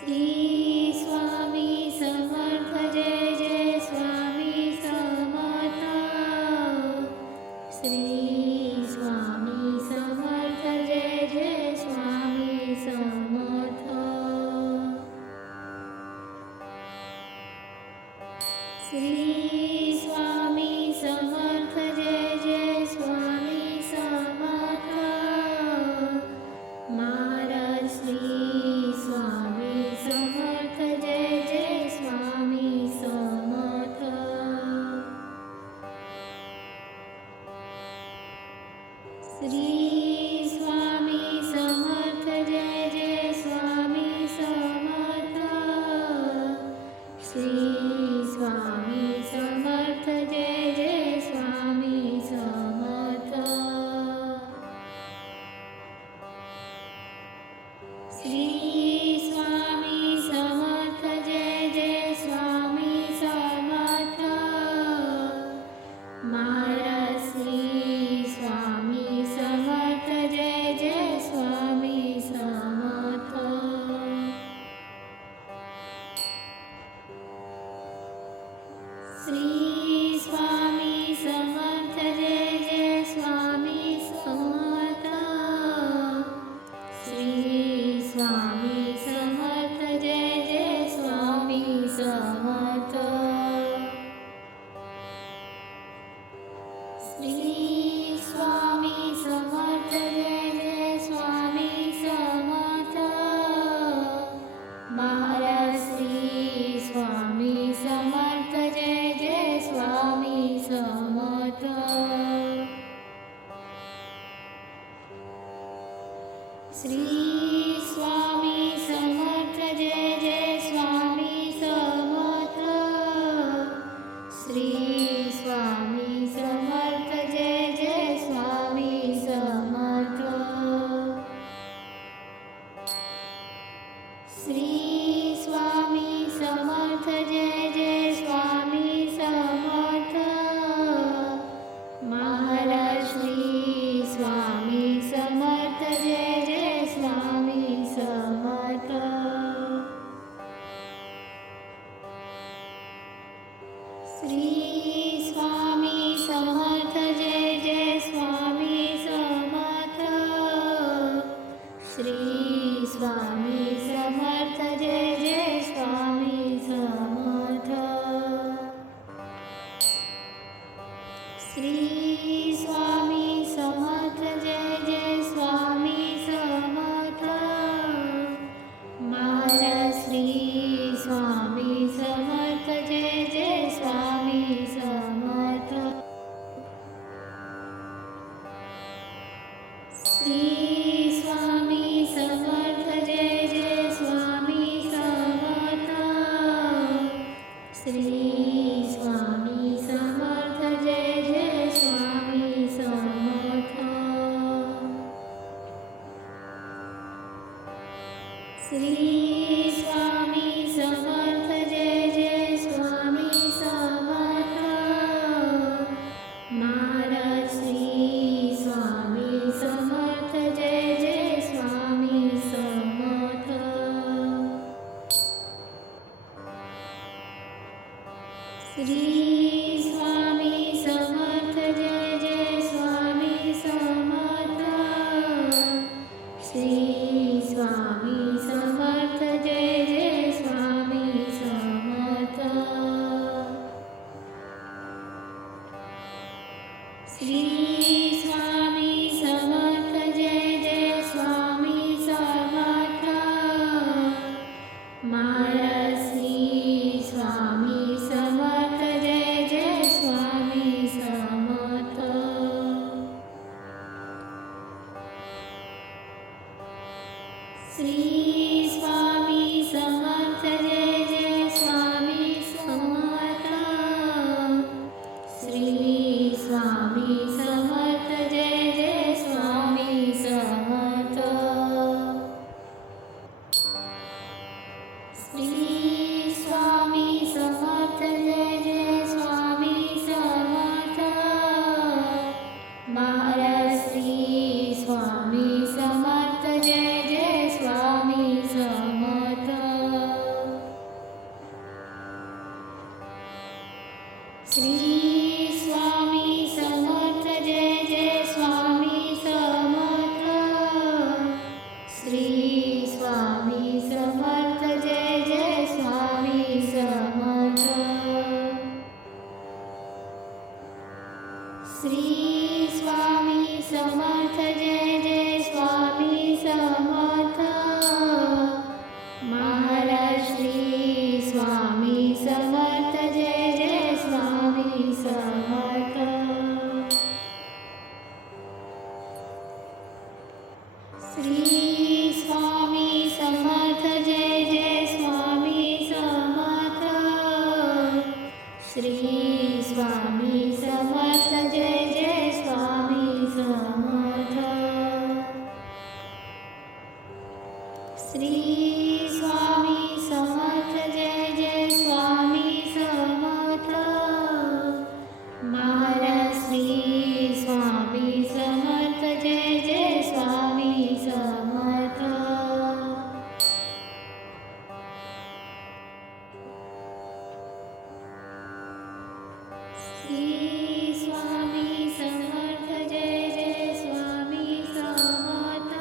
Shri Swami Samarth Jai Jai Swami Samarth. Shri Swami Samarth Jai Jai Swami Samarth. Shri Swami Samarth Jai Jai Swami Samarth. Maharaj Shri Swami Samarth Jai Jai Swami Samarth. Shri Swami Samarth Jai Jai Swami Samarth. Shri Swami Samarth Jai Jai Swami Samarth. Shri Swami Samarth Jai Jai Swami Samarth. Maharaj Shri Swami Samarth Jai Jai Swami Samarth. Shri Swami Samarth Jai Jai Swami Samarth. Shri Swami Samarth Jai Jai Swami Samarth. Shri Swami Samarth Jai Jai Swami Samarth. Maharaj Shri Swami Samarth Jai Jai Swami Samarth. Shri Swami Samarth Jai Jai Swami Samarth. Shri Swami Samarth Jai Jai Swami Samarth. Shri Swami Samarth Jai Jai Swami Samarth. Maharaj Shri Swami Samarth Jai Jai Swami Samarth. Shri Swami Samarth Jai Jai Swami Samarth. Shri Swami Samarth Jai Jai Swami Samarth. Shri Swami Samarth Jai Jai Swami Samarth. Maharaj Shri Swami Samarth Jai Jai Swami Samarth. Shri Swami Samarth Jai Jai Swami Samarth. Shri Swami Samarth Jai Jai Swami Samarth. Shri Swami Samarth Jai Jai Swami Samarth. Maharaj Shri Swami Samarth Jai Jai Swami Samarth. Shri Swami Samarth Jai Jai Swami Samarth. Shri Swami Samarth Jai Jai Swami Samarth. Shri Swami Samarth Jai Jai Swami Samarth. Maharaj Shri Swami Samarth Jai Jai Swami Samarth. Shri Swami Samarth Jai Jai Swami Samarth. Shri Swami Samarth Jai Jai Swami Samarth. Shri Swami Samarth Jai Jai Swami Samarth. Maharaj Shri Swami Samarth Jai Jai Swami Samarth. Shri Swami Samarth Jai Jai Swami Samarth Maharaj Shri Swami Samarth Jai Jai Swami Samarth Shri Swami Samarth Jai Jai Swami Samarth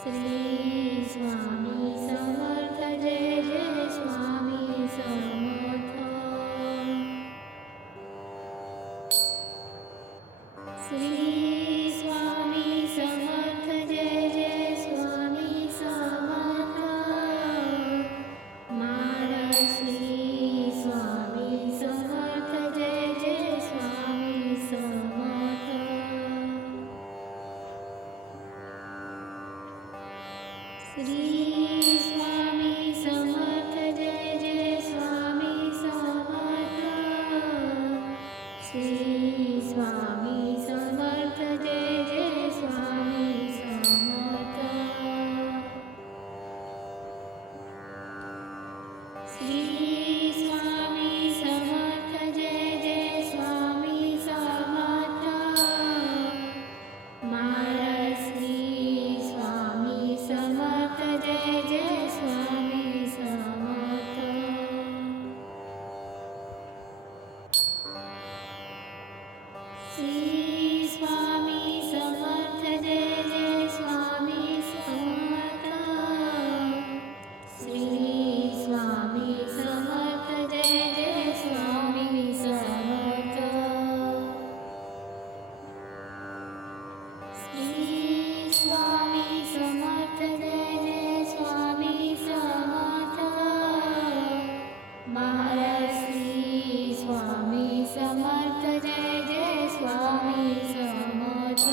Shri Swami Samarth Jai Jai Swami Samarth Shri Swami Samarth Jai Jai Swami Samarth Maharaj Shri Swami Samarth Jai Jai Swami Samarth Shri Swami Samarth Jai Jai Swami Samarth Shri Swami Samarth Jai Jai Swami Samarth Shri Swami Samarth Jai Jai Swami Samarth Maharaj Shri Swami Samarth Jai Jai Swami Samarth Shri Swami Samarth Jai Jai Swami Samarth Shri Swami Samarth Jai Jai Swami Samarth Shri Swami Samarth Jai Jai Swami Samarth Maharaj Shri Swami Samarth Jai Jai Swami Samarth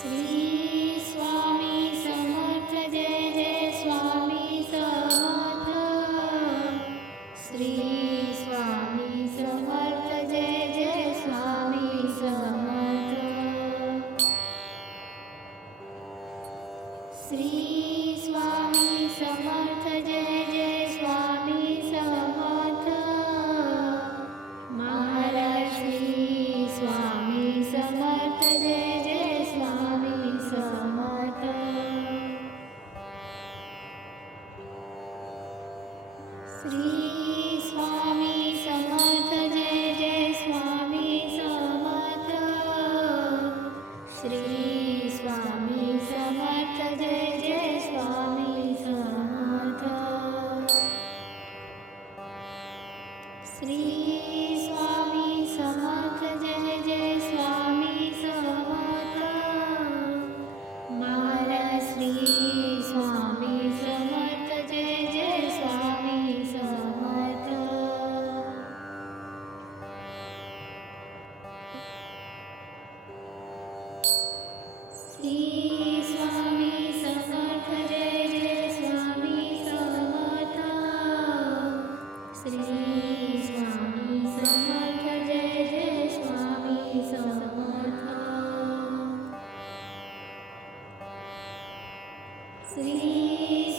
Shri Swami Samarth Jai Jai Swami Samarth Shri Swami Samarth Jai Jai Swami Samarth Shri Swami Samarth Jai Jai Swami Samarth Maharaj Shri Swami Samarth Jai Jai Swami Samarth Shri Swami Samarth Jai Jai Swami Samarth Shri Swami Samarth Jai Jai Swami Samarth Shri Swami Samarth Jai Jai Swami Samarth Maharaj Shri Swami Samarth Jai Jai Swami Samarth Shri Swami Samarth Jai Jai Swami Samarth Shri Swami Samarth Jai Jai Swami Samarth Shri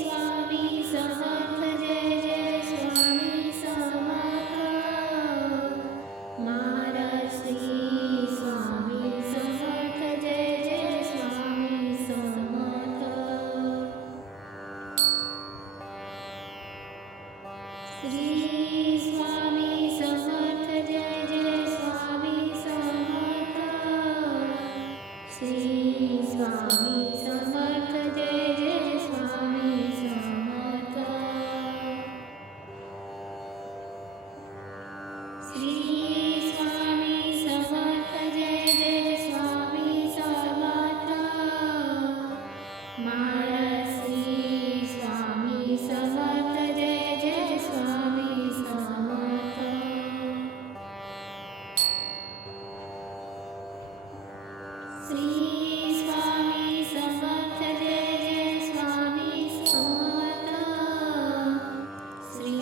Swami Samarth Jai Jai Swami Samarth Maharaj Shri Swami Samarth Jai Jai Swami Samarth Shri Swami Samarth Jai Jai Swami Samarth Shri Swami Samarth Jai Jai Swami Samarth Shri Swami Samarth Jai Jai Swami Samarth Maharaj Shri Swami Samarth Jai Jai Swami Samarth Shri Swami Samarth Jai Jai Swami Samarth Shri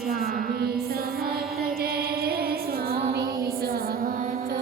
Swami Samarth Jai Jai Swami Samarth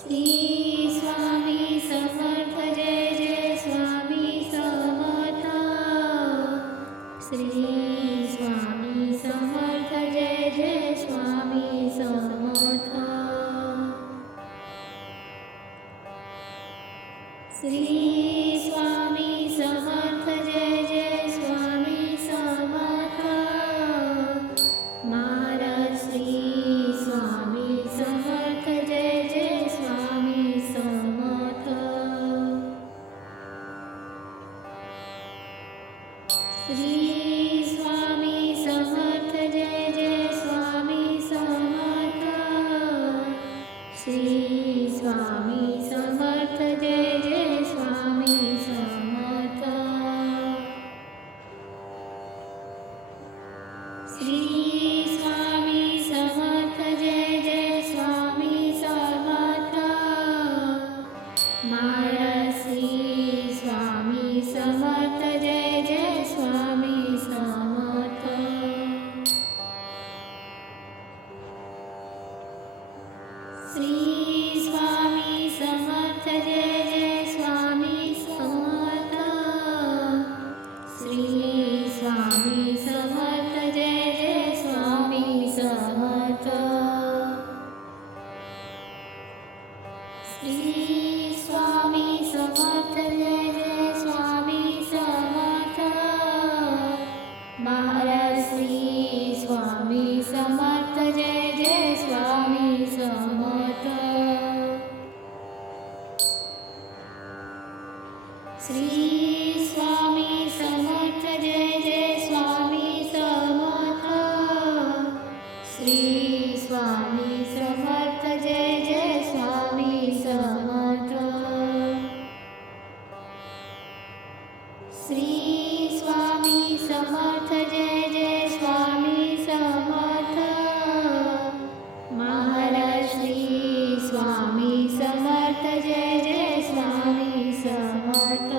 Shri Swami Samarth Jai Jai Swami Samarth. Shri Swami Samarth Jai Jai Swami Samarth. Shri Swami Samarth Jai Jai Swami Samarth. Maharaj Shri Swami Samarth Jai Jai Swami Samarth. Shri Swami Samarth Jai Jai Swami Samarth. Shri Swami Samarth Jai Jai Swami Samarth. Shri Swami Samarth Jai Jai Swami Samarth. Maharaj Shri Swami Samarth Jai Jai Swami Samarth. Shri Swami Samarth Jai Jai Swami Samarth. Shri Swami Samarth Jai Jai Swami Samarth. Shri Swami Samarth Jai Jai Swami Samarth. Maharaj Shri Swami Samarth Jai Jai Swami Samarth. Shri Swami Samarth Jai Jai Swami Samarth. Shri Swami Samarth Jai Jai Swami Samarth. Shri Swami Samarth Jai Jai Swami Samarth. Maharaj Shri Swami Samarth Jai Jai Swami Samarth.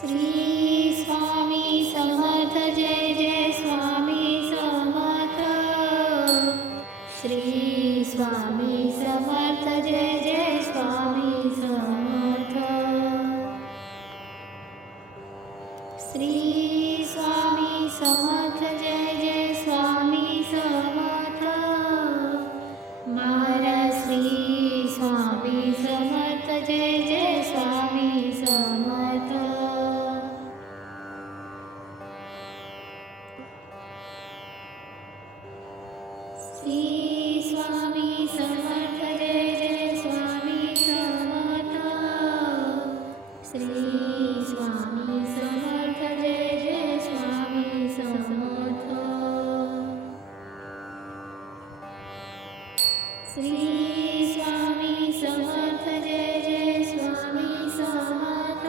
Shri Swami Samarth Jai Jai Swami Samarth. Shri Swami Samarth Jai Jai Swami Samarth. Shri Swami Samarth Jai Jai Swami Samarth. Maharaj Shri Swami Samarth Jai Jai Swami Samarth. Shri Swami Samarth Jai Jai Swami Samarth. Shri Swami Samarth Jai Jai Swami Samarth. Shri Swami Samarth Jai Jai Swami Samarth.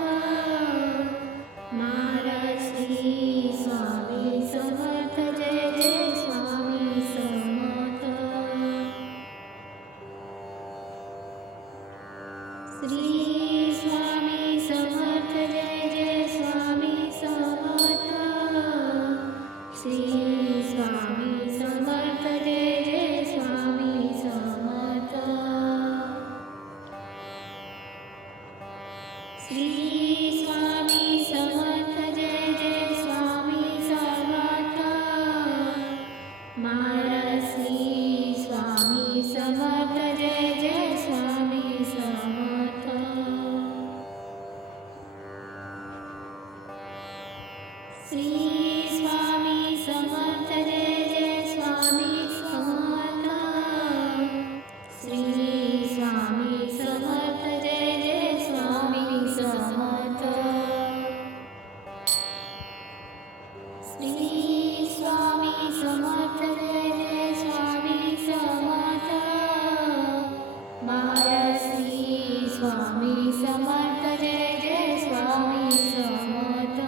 Maharaj Shri Swami Samarth Jai Jai Swami Samarth. Shri Swami Samarth Jai Jai Swami Samarth. Shri Swami Samarth Jai Jai Swami Samarth. Shri Swami Samarth Jai Jai Swami Samarth. Maharaj Shri Swami Samarth Jai Jai Swami Samarth. Shri Swami Samarth Jai Jai Swami Samarth. Shri Swami Samarth Jai Jai Swami Samarth. Shri Swami Samarth Jai Jai Swami Samarth. Maharaj Shri Swami Samarth Jai Jai Swami Samarth.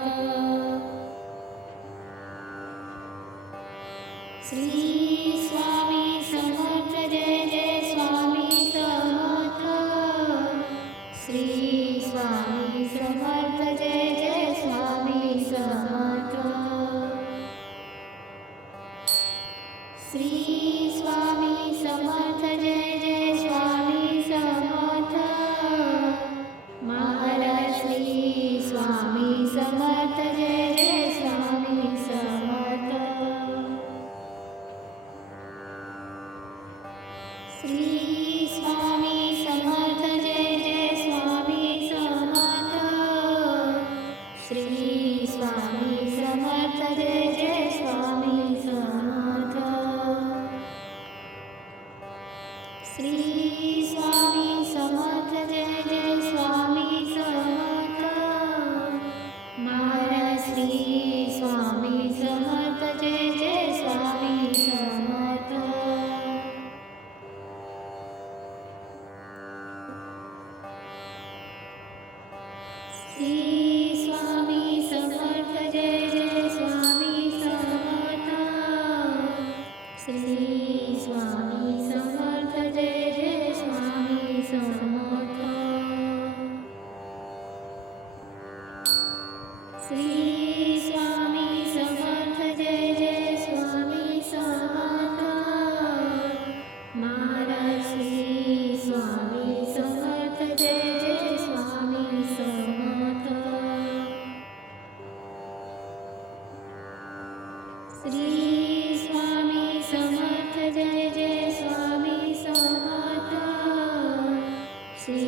Shri Swami Samarth Jai Jai Swami Samarth. Shri Swami Samarth Jai Jai Swami Samarth. Shri Shri Swami Samarth Jai Jai Swami Samarth. Shri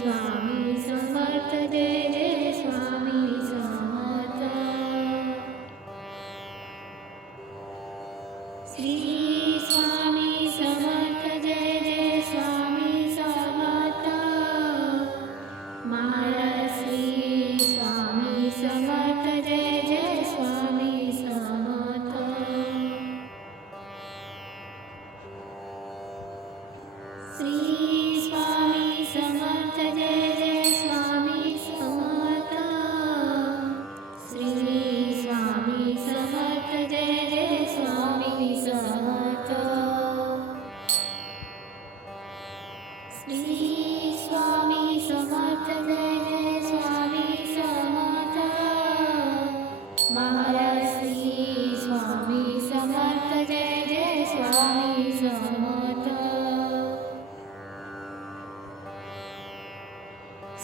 Swami Samarth Jai Jai Swami Samarth. Shri Swami Samarth Jai Jai Swami Samarth. Maharaj Shri Swami Samarth Jai Jai Swami Samarth. Shri Swami Samarth Jai Jai Swami Samarth. Shri Swami Samarth Jai Jai Swami Samarth. Shri Swami Samarth Jai Jai Swami Samarth. Maharaj Shri Swami Samarth Jai Jai Swami Samarth.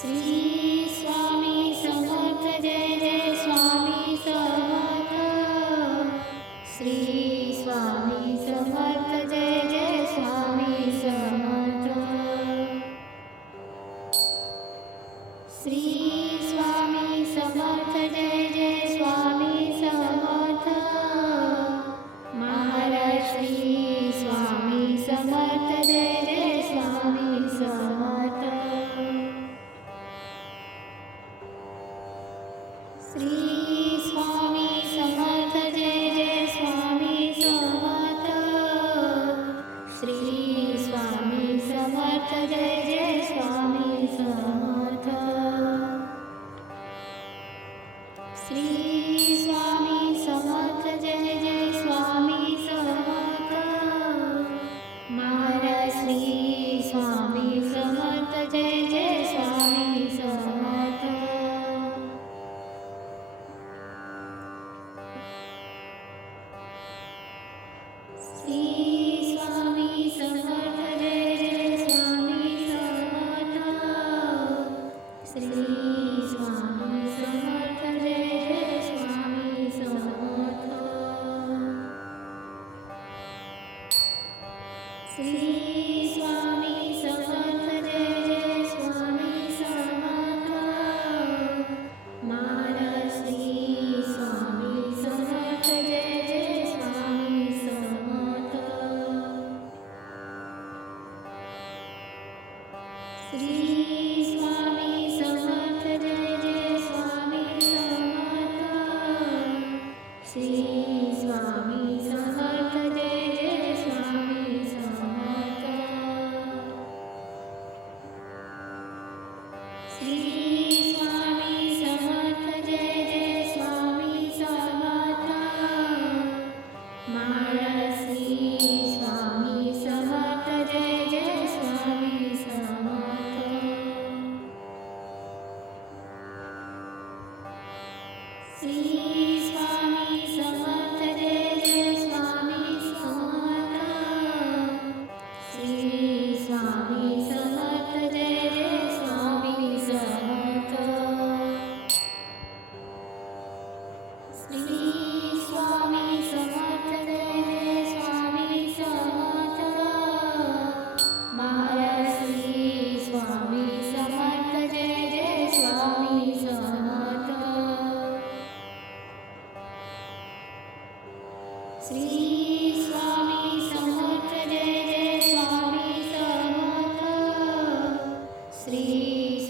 Shri Swami Samarth Jai Jai Swami Samarth. Shri Swami Samarth Jai Jai Swami Samarth. Shri Swami Samarth Jai Jai Swami Samarth. Maharaj Shri Swami Samarth Jai Jai Swami Samarth. Shri Swami Samarth Jai Jai Swami Samarth. Shri Swami Samarth Jai Jai Swami Samarth. Shri Swami Samarth Jai Jai Swami Samarth. Maharaj Shri Swami Samarth Jai Jai Swami Samarth. Shri Swami Samarth Jai Jai Swami Samarth. Shri Swami Samarth Jai Jai Swami Samarth. Shri Swami Samarth Jai Jai Swami Samarth. Maharaj Shri Swami Samarth Jai Jai Swami Samarth. Shri Swami Samarth Jai Jai Swami Samarth. Shri Swami Samarth Jai Jai Swami Samarth. Shri Swami Samarth Jai Jai Swami Samarth. Maharaj Shri Swami Samarth Jai Jai Swami Samarth. Shri Swami Samarth Jai Jai Swami Samarth. Shri Swami Samarth Jai Jai Swami Samarth. Shri Swami Samarth Jai Jai Swami Samarth. Maharaj Shri Swami Samarth Jai Jai Swami Samarth. Shri Swami Samarth Jai Jai Swami Samarth. Shri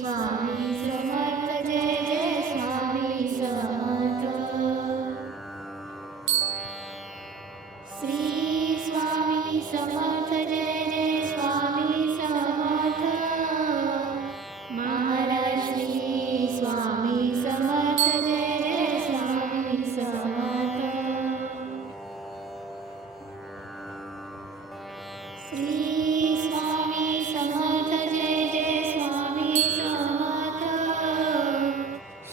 Swami Samarth Jai Jai Swami Samarth. Shri Swami Samarth Jai Jai Swami Samarth. Maharaj Shri Swami Samarth Jai Jai Swami Samarth. Shri Swami Samarth Jai Jai Swami Samarth.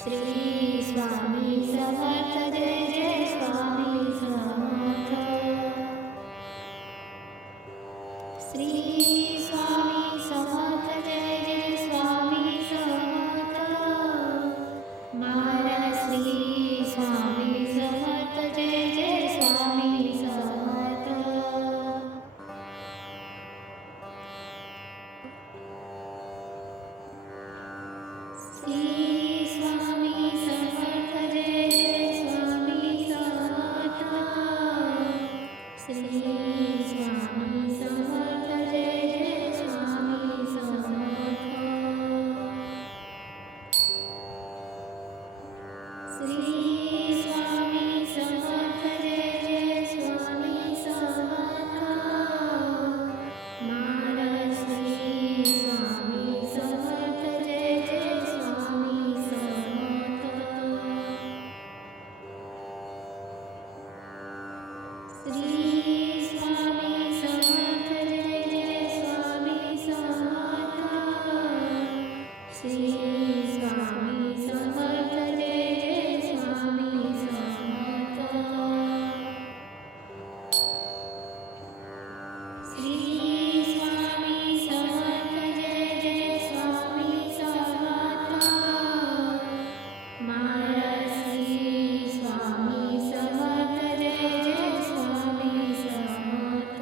Shri Swami Samarth Jai Jai Swami Samarth. Shri Swami Samarth Jai Jai Swami Samarth. Maharaj Shri Swami Samarth Jai Jai Swami Shri Swami Samarth Jai Jai Swami Samarth Shri Swami Samarth Jai Jai Swami Samarth Shri Swami Samarth Jai Jai Swami Samarth Maharaj Shri Swami Samarth Jai Jai Swami Samarth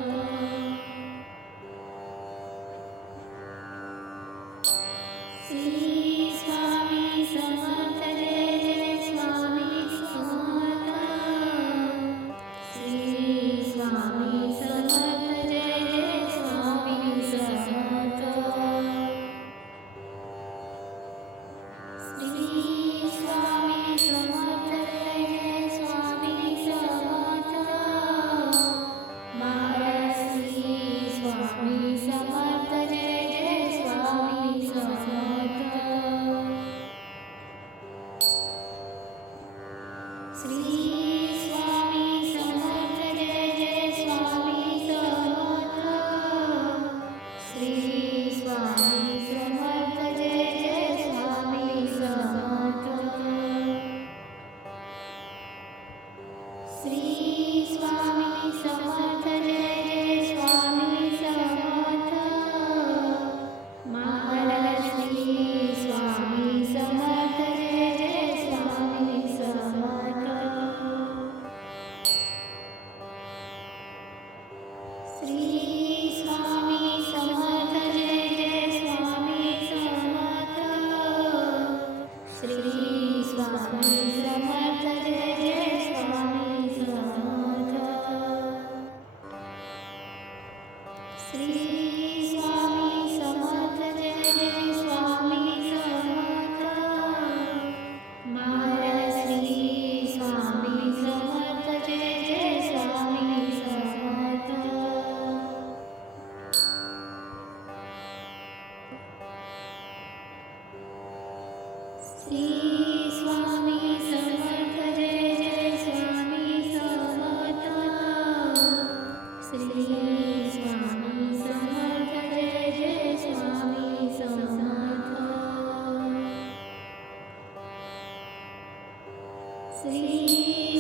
Shri Swami Samarth Jai Jai Swami Samarth Shri Swami Samarth Jai Jai Swami Samarth Shri Swami Samarth Jai Jai Swami Samarth Maharaj Shri Swami Samarth Jai Jai Swami Samarth Shri Swami Samarth Jai Jai Swami Samarth Shri Swami Samarth Jai Jai Swami Samarth Shri Swami Samarth Jai Jai Swami Samarth Maharaj Shri Swami Samarth Jai Jai Swami Samarth Shri Swami Samarth Jai Jai Swami Samarth Shri Swami Samarth Jai Jai Swami Samarth Shri Swami Samarth Jai Jai Swami Samarth Maharaj Shri Swami Samarth Jai Jai Swami Samarth Shri Swami Samarth Jai Jai Swami Samarth Shri Swami Samarth Jai Jai Swami Samarth Shri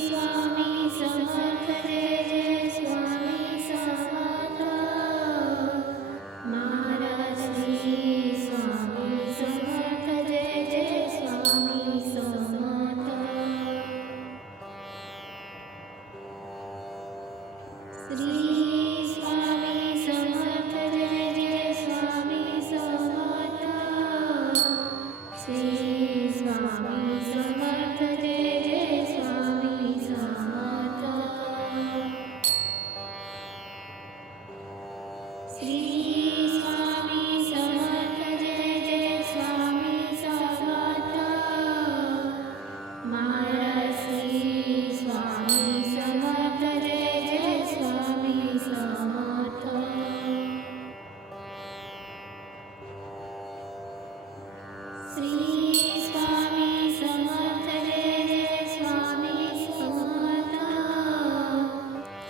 Swami Samarth Jai Jai Swami Samarth Maharaj Shri Swami Samarth Jai Jai Swami Samarth Shri Swami Samarth Jai Jai Swami Samarth Shri Swami Samarth Jai Jai Swami Samarth Shri Swami Samarth Jai Jai Swami Samarth Maharaj Shri Swami Samarth Jai Jai Swami Samarth Shri Swami Samarth Jai Jai Swami Samarth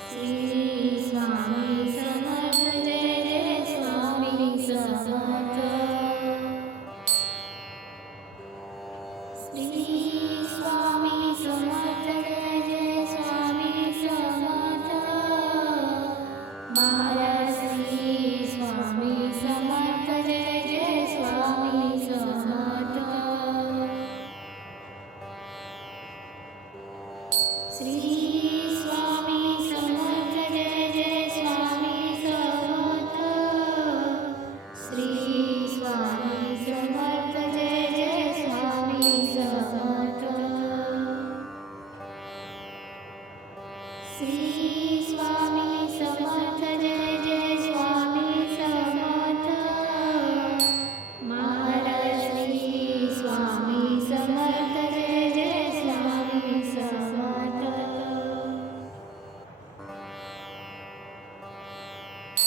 Shri Swami Samarth Jai Jai Swami Samarth Shri Swami Samarth Jai Jai Swami Samarth Maharaj Shri Swami Samarth Jai Jai Swami Samarth Shri Swami Samarth Jai Jai Swami Samarth Shri Swami Samarth Jai Jai Swami Samarth Shri Swami Samarth Jai Jai Swami Samarth Maharaj Shri Swami Samarth Jai Jai Swami Samarth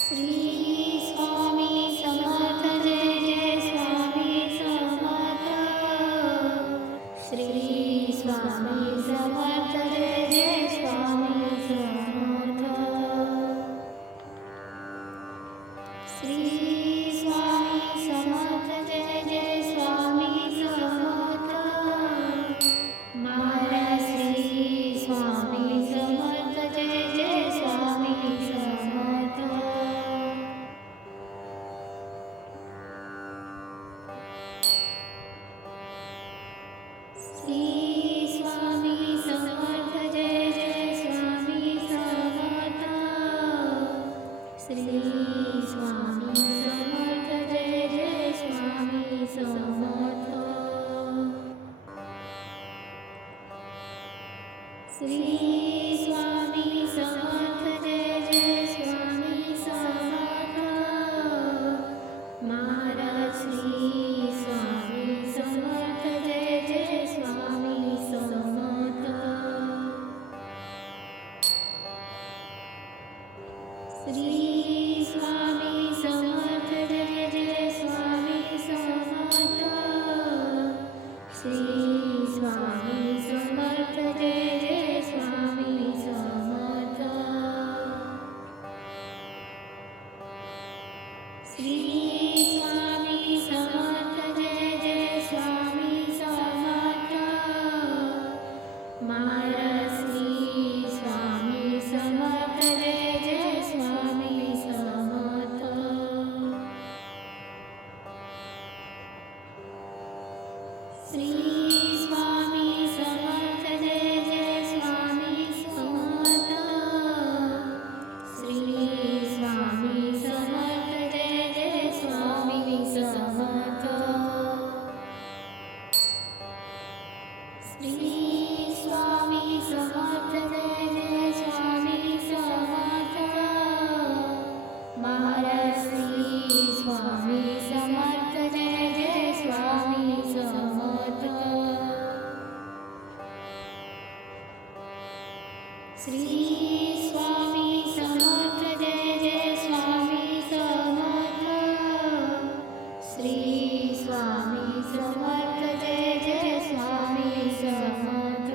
Shri Swami Samarth Jai Jai Swami Samarth Shri Swami Samarth Jai Jai Swami Samarth Shri Swami Samarth Jai Jai Swami Samarth. Shri Swami Samarth Jai Jai Swami Samarth. Shri Swami Samarth Jai Jai Swami Samarth. Maharaj Shri Swami Samarth Jai Jai Swami Samarth. Shri Swami Samarth Jai Jai Swami Samarth. Shri Swami Samarth Jai Jai Swami Samarth. Shri Swami Samarth Jai Jai Swami Samarth. Maharaj Shri Swami Samarth Jai Jai Swami Samarth. Shri Swami Samarth Jai Jai Swami Samarth. Shri Swami Samarth Jai Jai Swami Samarth.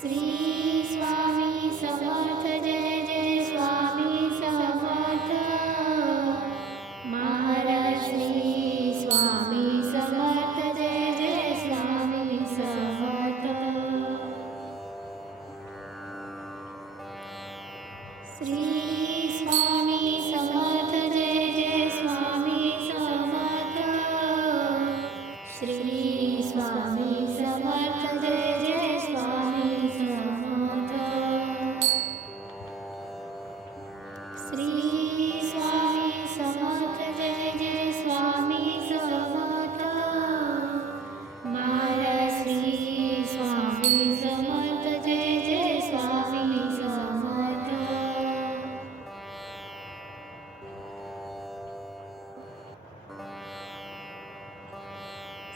Shri Swami Samarth Jai Jai Swami Samarth. Maharaj Shri Swami Samarth Jai Jai Swami Samarth. Shri Swami Samarth Jai Jai Swami Samarth. Shri Swami Samarth Jai Jai Swami Samarth. Shri Swami Samarth Jai Jai Swami Samarth. Maharaj Shri Swami Samarth Jai Jai Swami Samarth.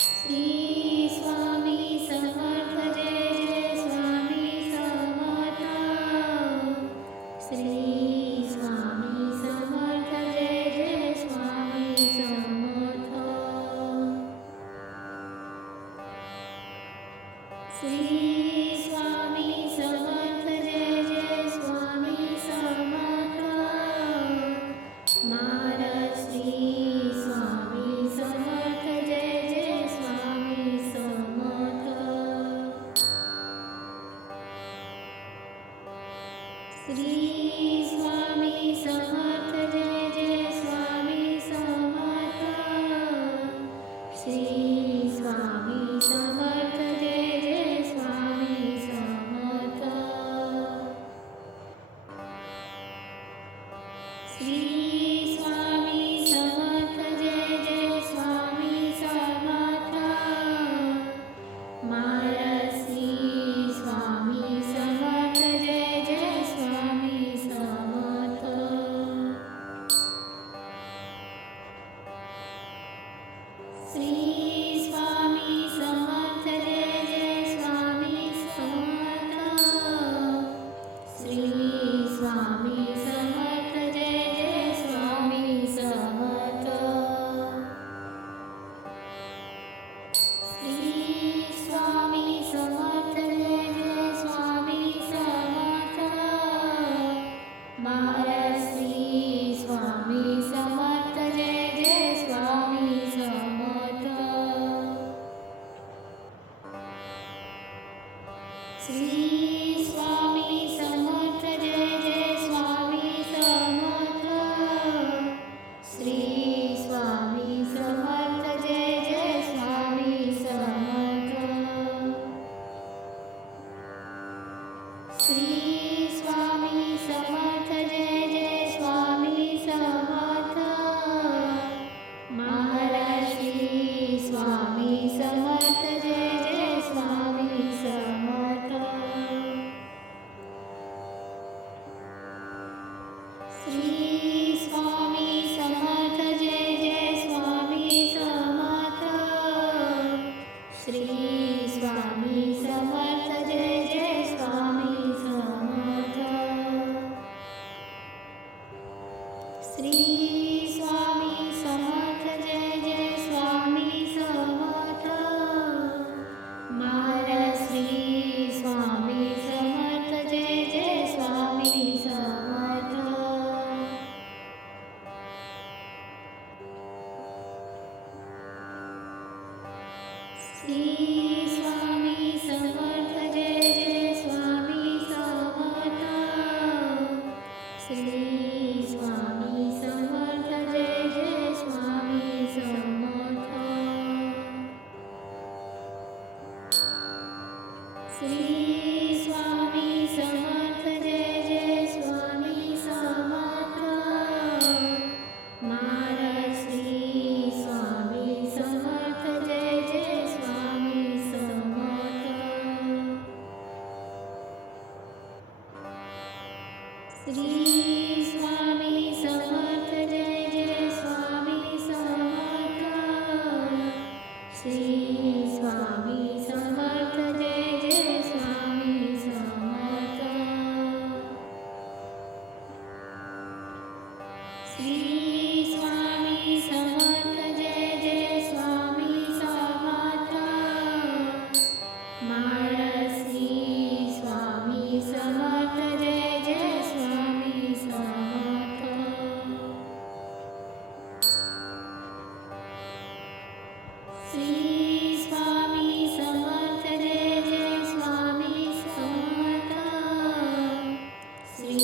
Shri Swami Samarth Jai Jai Swami Samarth. Shri Swami Samarth Jai Jai Swami Samarth. Shri Swami Samarth Jai Jai Swami Samarth. Maharaj Shri Swami Samarth Jai Jai Swami Samarth. Shri Swami Samarth Jai Jai Swami Samarth. Shri Swami Samarth Jai Jai Swami Samarth. Shri Swami Samarth Jai Jai Swami Samarth. Maharaj Shri Swami Samarth Jai Jai Swami Samarth. Shri Swami Samarth Jai Jai Swami Samarth. Shri Swami Samarth Jai Jai Swami Samarth. Shri Swami Samarth Jai Jai Swami Samarth. Maharaj Shri Swami Samarth Jai Jai Swami Samarth. Shri Swami Samarth Jai Jai Swami Samarth. Shri Swami Samarth Jai Jai Swami Samarth. Shri Swami Samarth Jai Jai Swami Samarth. Maharaj Shri Swami Samarth Jai Jai Swami Samarth. Shri Swami Samarth Jai Jai Swami Samarth. Shri Swami Samarth Jai Jai Swami Samarth. Swami Samarth Jai Jai Swami Samarth Maharaj Shri Swami Samarth Jai Jai Swami Samarth Shri Swami Samarth Jai Jai Swami Samarth Shri Swami Samarth Jai Jai Swami Samarth Shri Swami Samarth Jai Jai Swami Samarth Maharaj Shri Swami Samarth Jai Jai Swami Samarth Shri Swami Samarth Jai Jai Swami Samarth Shri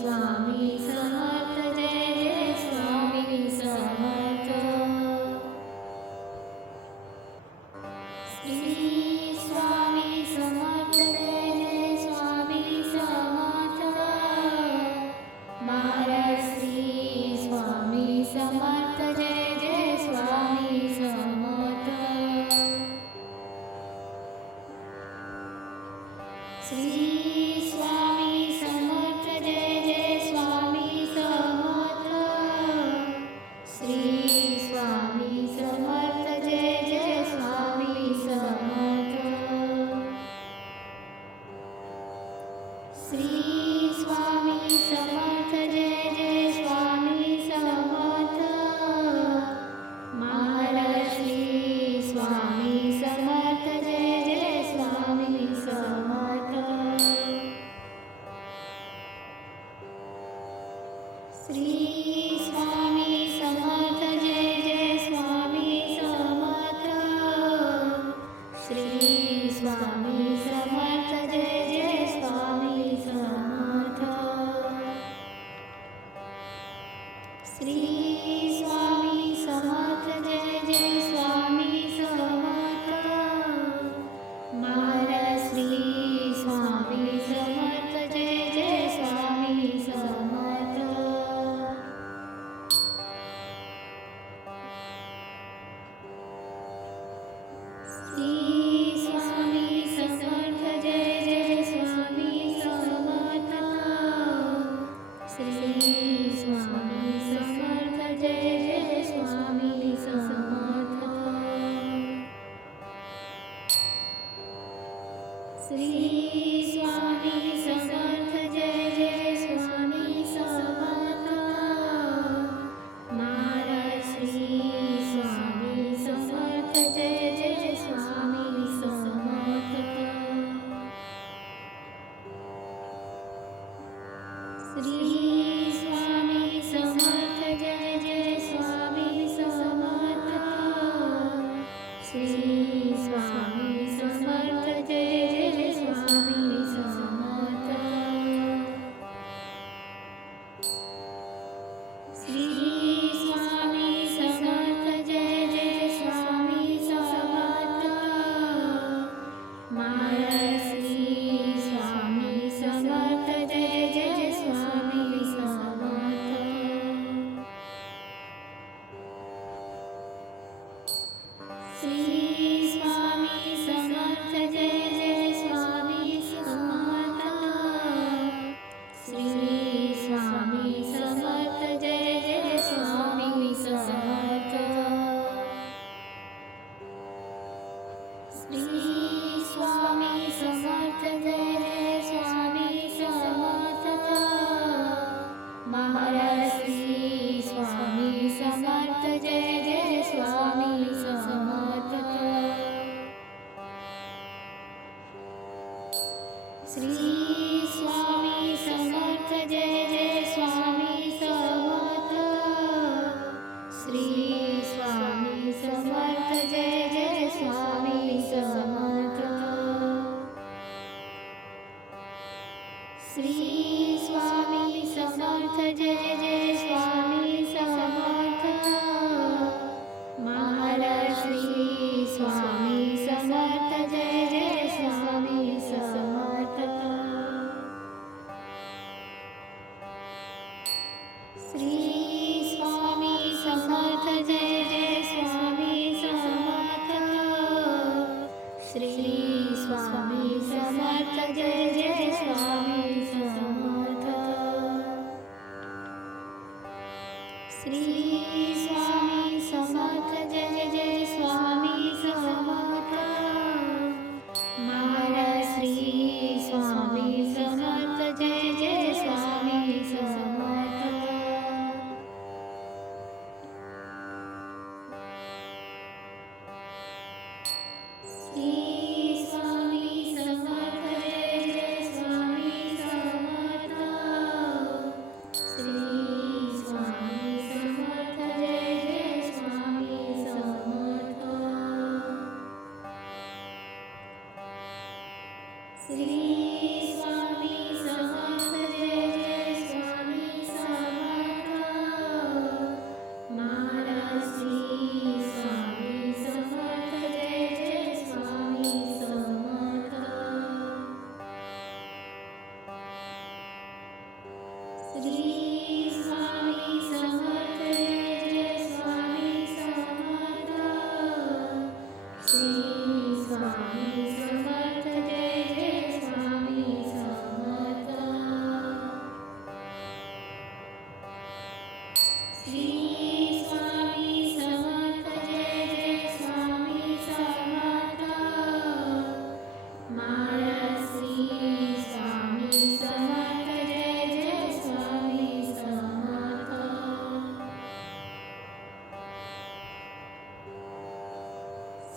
Swami Samarth Jai Jai Swami Samarth Shri Swami Samarth Jai Jai Swami Samarth Maharaj Shri Swami Samarth Jai Jai Swami Samarth Shri Swami Samarth Jai Jai Swami Samarth Shri Swami Samarth Jai Jai Swami Samarth Shri Swami Samarth Jai Jai Swami Samarth Maharaj Shri Swami Samarth Jai Jai Swami Samarth Shri Swami Samarth Jai Jai Swami Samarth Shri Swami Samarth Jai Jai Swami Samarth Shri Swami Samarth Jai Jai Swami Samarth Maharaj Shri Swami Samarth Jai Jai Swami Samarth Shri Swami Samarth Jai Jai Swami Samarth Shri Swami Samarth Jai Jai Swami Samarth Shri Swami Samarth Jai Jai Swami Samarth Maharaj Shri Swami Samarth Jai Jai Swami Samarth Shri Swami Samarth Jai Jai Swami Samarth Shri Swami Samarth Jai Jai Swami Samarth Shri Swami Samarth Jai Jai Swami Samarth Maharaj Shri Swami Samarth Jai Jai Swami Samarth Shri Swami Samarth Jai Jai Swami Samarth Shri Swami Samarth Jai Jai Swami Samarth Shri Swami Samarth Jai Jai Swami Samarth Maharaj Shri Swami Samarth Jai Jai Swami Samarth Shri Swami Samarth Jai Jai Swami Samarth Shri Swami Samarth Jai Jai Swami Samarth Shri Swami Samarth Jai Jai Swami Samarth Maharaj Shri Swami Samarth Jai Jai Swami Samarth Jai Jai Swami Samarth. Shri Swami Samarth Jai Jai Swami Samarth. Maharaj Shri Swami Samarth Jai Jai Swami Samarth. Shri Swami Samarth Jai Jai Swami Samarth. Shri Swami Samarth Jai Jai Swami Samarth. Shri Swami Samarth Jai Jai Swami Samarth. Maharaj Shri Swami Samarth Jai Jai Swami Samarth. Shri Swami Samarth Jai Jai Swami Samarth. Shri Swami Samarth Jai Jai Swami Samarth. Shri Swami Samarth Jai Jai Swami Samarth. Maharaj Shri Swami Samarth Jai Jai Swami Samarth.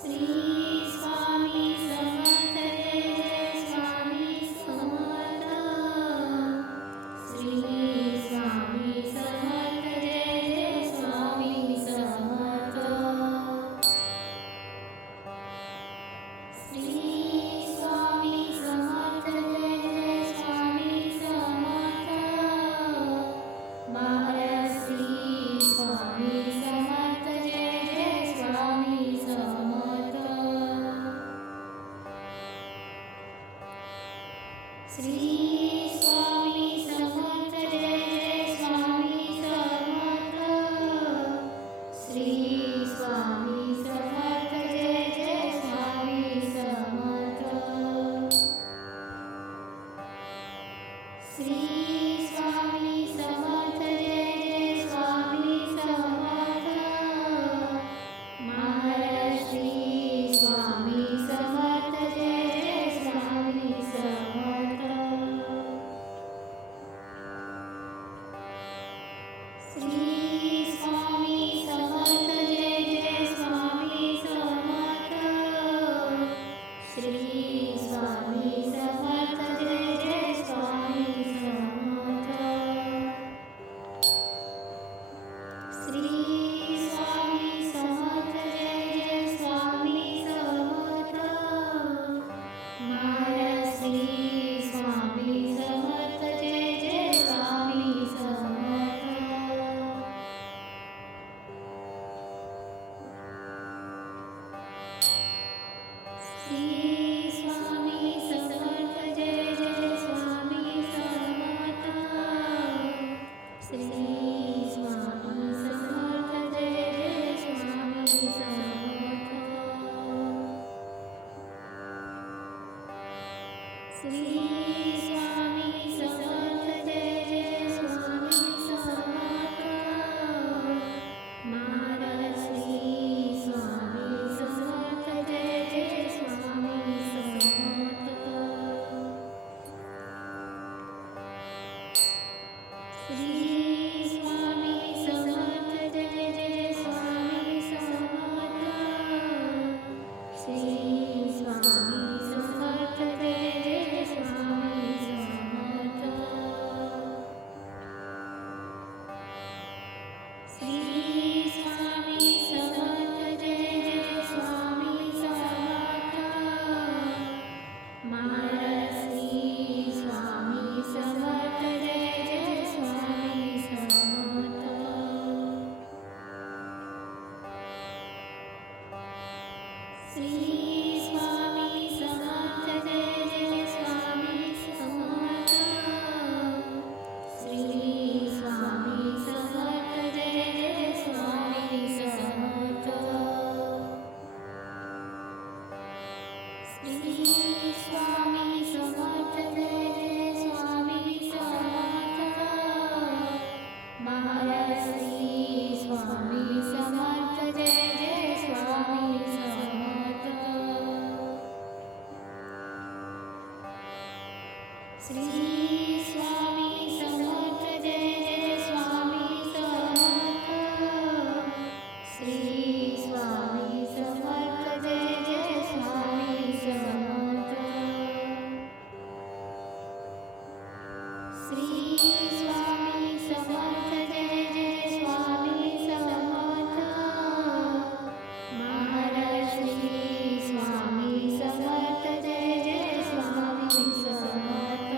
Shri Swami Samarth Jai Jai Swami Samarth. Shri Swami Samarth Jai Jai Swami Samarth. Shri Swami Samarth Jai Jai Swami Samarth. Maharaj Shri Swami Samarth Jai Jai Swami Samarth. Shri Swami Samarth Jai Jai Swami Samarth. Shri Swami Samarth Jai Jai Swami Samarth. Shri Swami Samarth Jai Jai Swami Samarth. Maharaj Shri Swami Samarth Jai Jai Swami Samarth. Shri Swami Samarth Jai Jai Swami Samarth. Shri Swami Samarth Jai Jai Swami Samarth. Shri Swami Samarth Jai Jai Swami Samarth. Maharaj Shri Swami Samarth Jai Jai Swami Samarth. Shri Swami Samarth Jai Jai Swami Samarth. Shri Swami Samarth Jai Jai Swami Samarth. Shri Swami Samarth Jai Jai Swami Samarth. Maharaj Shri Swami Samarth Jai Jai Swami Samarth. Shri Swami Samarth Jai Jai Swami Samarth. Shri Swami Samarth Jai Jai Swami Samarth. Shri Swami Samarth Jai Jai Swami Samarth Shri Swami Samarth Jai Jai Swami Samarth Shri Swami Samarth Jai Jai Swami Samarth Maharaj Shri Swami Samarth Jai Jai Swami Samarth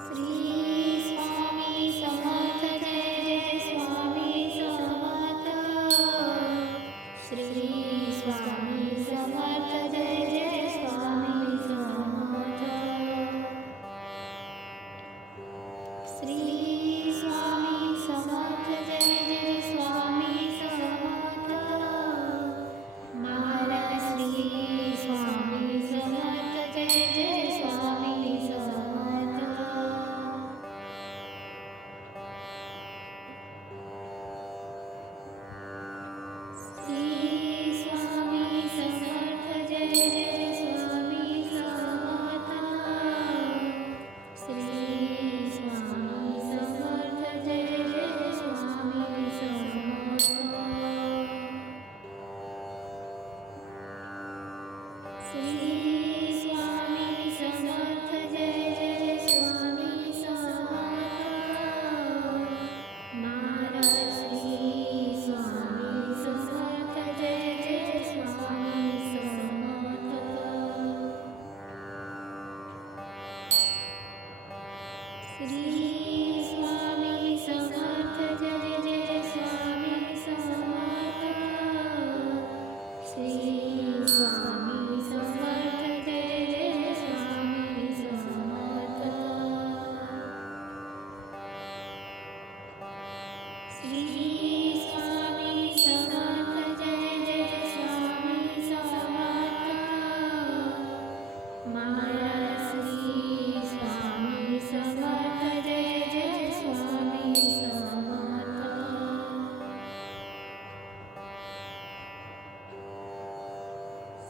Shri Swami Samarth Jai Jai Swami Samarth Shri Swami Samarth Jai Jai Swami Samarth Shri Swami Samarth Jai Jai Swami Samarth Maharaj Shri Swami Samarth Jai Jai Swami Samarth Shri Swami Samarth Jai Jai Swami Samarth Shri Swami Samarth Jai Jai Swami Samarth Shri Swami Samarth Jai Jai Swami Samarth Maharaj Shri Swami Samarth Jai Jai Swami Samarth Shri Swami Samarth Jai Jai Swami Samarth Shri Swami Samarth Jai Jai Swami Samarth Shri Swami Samarth Jai Jai Swami Samarth Maharaj Shri Swami Samarth Jai Jai Swami Samarth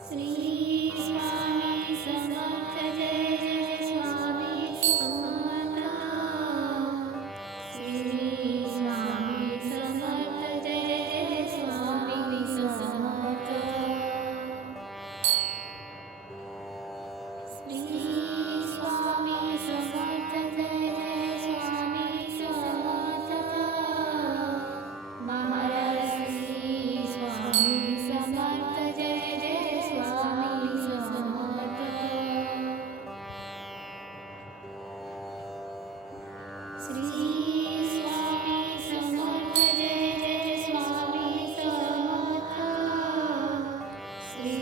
Shri Swami Samarth Jai Jai Swami Samarth Shri Swami Samarth Jai Jai Swami Samarth Shri Swami Samarth Jai Jai Swami Samarth Maharaj Shri Swami Samarth Jai Jai Swami Samarth Shri Swami Samarth Jai Jai Swami Samarth Shri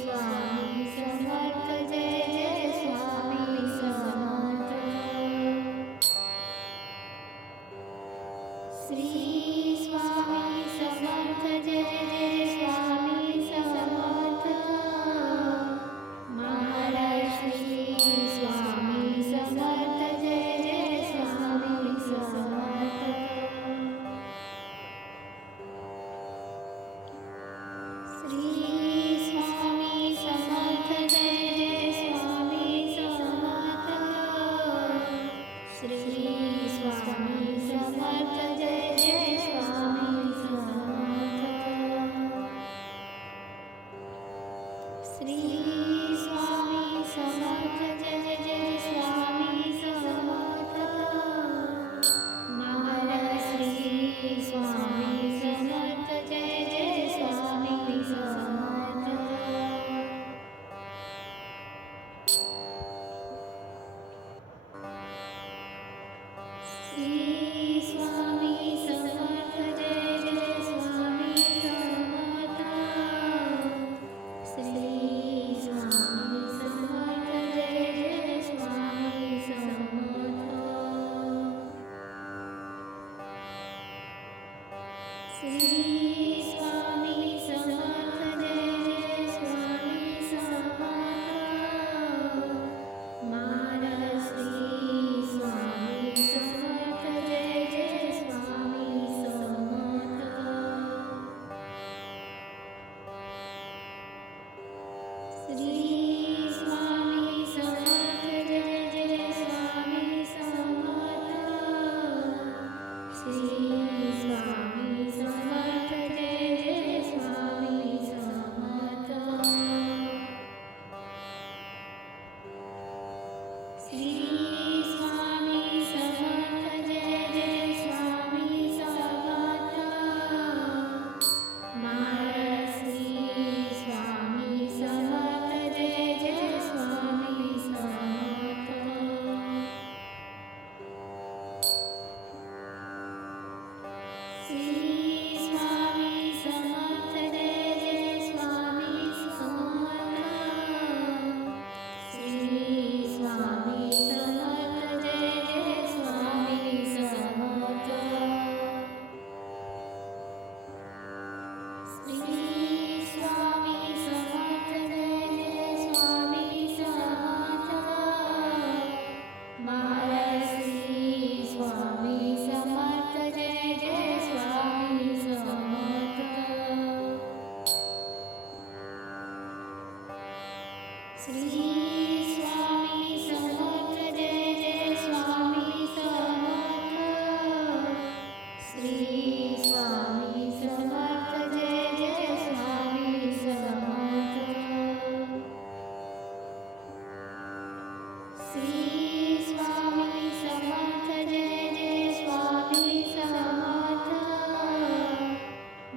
Swami Samarth Jai Jai Swami Samarth Shri Swami Samarth Jai Jai Swami Samarth Maharaj Shri Swami Samarth Jai Jai Swami Samarth Shri Swami Samarth Jai Jai Swami Samarth Shri Swami Samarth Jai Jai Swami Samarth Shri Swami Samarth Jai Jai Swami Samarth Maharaj Shri Swami Samarth Jai Jai Swami Samarth Shri Swami Samarth Jai Jai Swami Samarth Shri Swami Samarth Jai Jai Swami Samarth Shri Shri Swami Samarth Jai Jai Swami Samarth. Shri Swami Samarth Jai Jai Swami Samarth. Shri Swami Samarth Jai Jai Swami Samarth. Maharaj Shri Swami Samarth Jai Jai Swami Samarth. Shri Swami Samarth Jai Jai Swami Samarth. Shri Swami Samarth Jai Jai Swami Samarth. Shri Swami Samarth Jai Jai Swami Samarth. Maharaj Shri Swami Samarth Jai Jai Swami Samarth. Shri Swami Samarth Jai Jai Swami Samarth. Shri Swami Samarth Jai Jai Swami Samarth. Shri Swami Samarth Jai Jai Swami Samarth.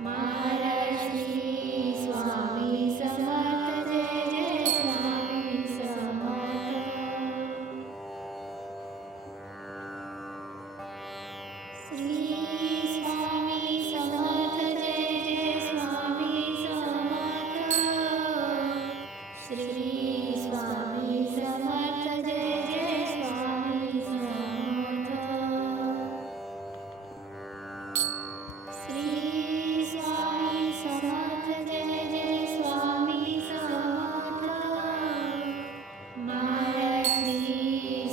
Maharaj Shri Swami Samarth Jai Jai Swami Samarth. Shri Swami Samarth Jai Jai Swami Samarth. Shri Swami Samarth Jai Jai Swami Samarth. Shri Swami Samarth Jai Jai Swami Samarth. Maharaj Shri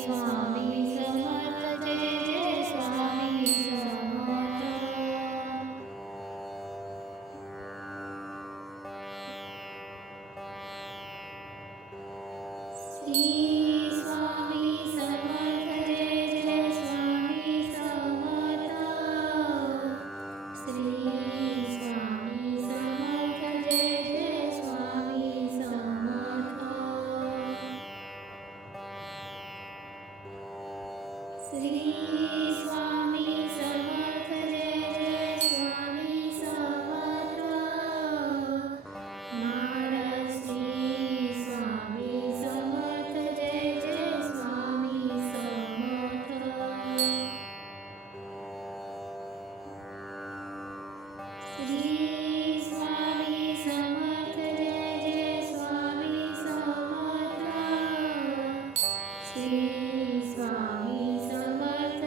Swami Samarth Jai Jai Swami Samarth. Shri Swami Samarth Jai Jai Swami Samarth. Shri Swami Samarth Jai Jai Swami Samarth. Shri Swami Samarth Jai Jai Swami Samarth. Maharaj Shri Swami Samarth Jai Jai Swami Samarth. Shri Swami Samarth Jai Jai Swami Samarth. Shri Swami Samarth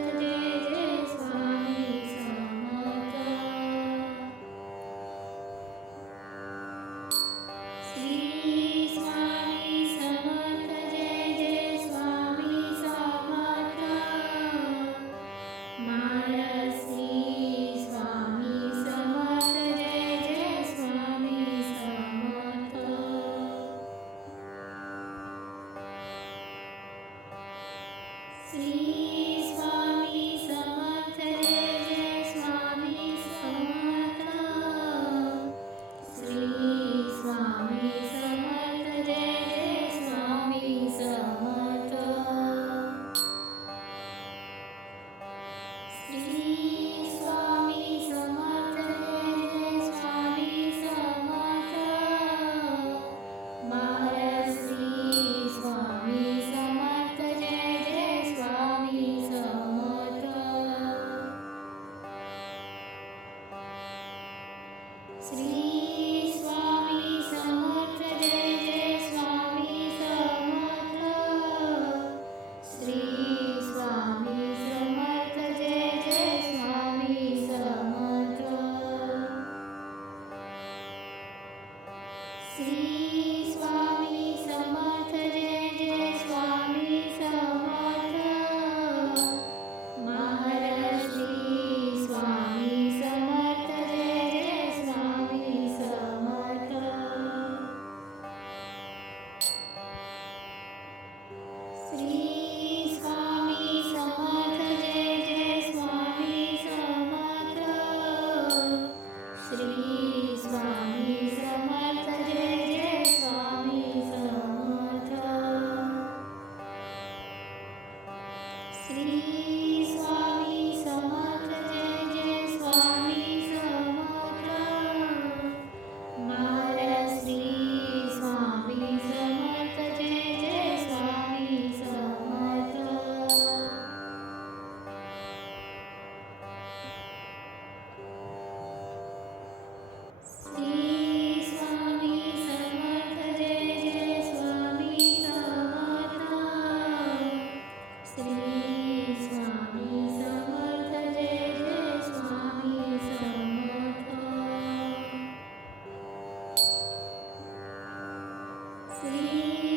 Shri